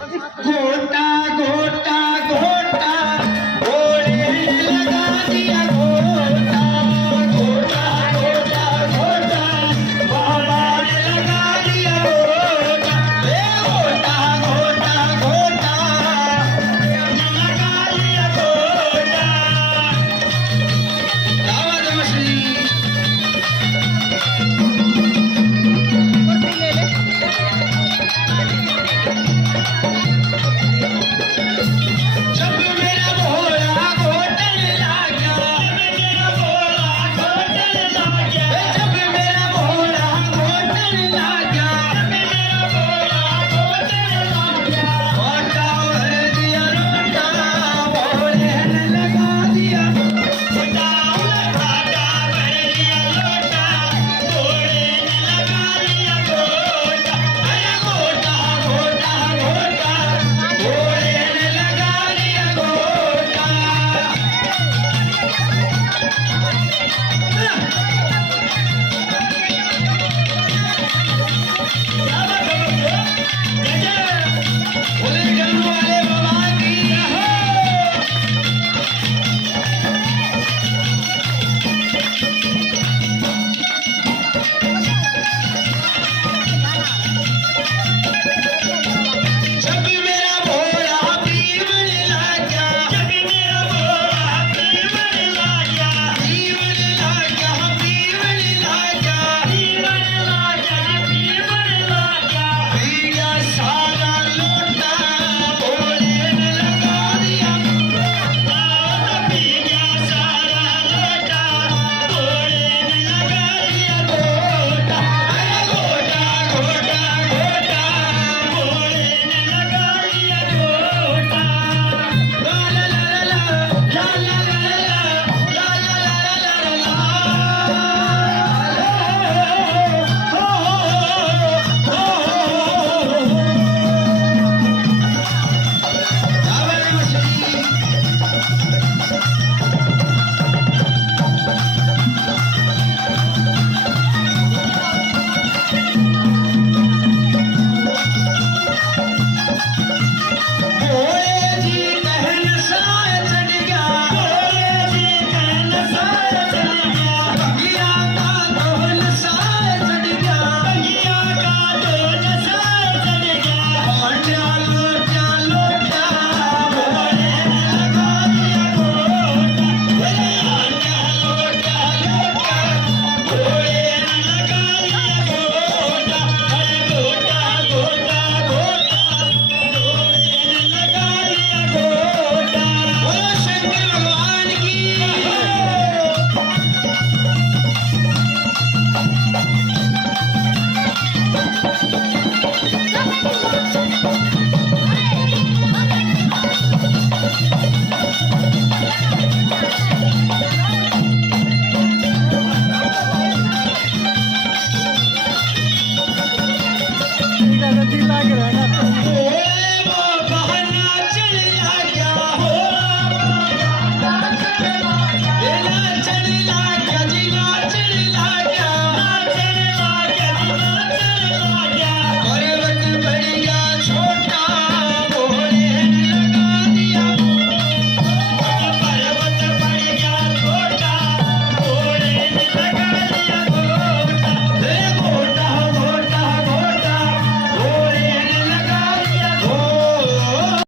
घोटा घोटा घोटा घोड़े लगा दिया घोटा घोटा घोटा घोटा बाबा ने लगा दिया घोटा घोटा घोटा घोटा लगा दिया घोटा आवाज मछली जब मेरा भोला घोटन लागा मेरा भोला घोटन लागा जब मेरा भोला घोटन लागा मेरा भोला घोटन लागा घोटा भर दिया लोटा भोले ने लगा दिया घोटा घाटा भर दिया लोटा भोले ने लगा दिया घोटा अरे घोटा घोटा घोटा भोले ने लगा दिया घोटा बोले जन्म वाले बाबा की हो जब मेरा भोला पीवण लागा जब मेरा भोला पीवण लागा पीवण लागा पीवण लागा पीवण लागा पीवण लागा पी गया सारा लोटा भोले ने लगा दिया पी गया सारा लोटा भोले ने लगा दिया घोटा अरे घोटा घोटा घोटा भोले ने लगा दिया घोटा ला ला ला ला ला ला ला ला ला भोले जी कहन साय चढ़ गया भोले जी कहन साय चढ़ गया बगिया का ढोल साय चढ़ गया बगिया का ढोल साय चढ़ गया हांडिया लोटा लोटा भोले ने लगा दिया घोटा बोले हांडिया लोटा लोटा भोले ने लगा दिया घोटा अरे घोटा घोटा घोटा भोले ने लगा दिया घोटा बोलो शंकर भगवान की हो दिल लाग रहा है ना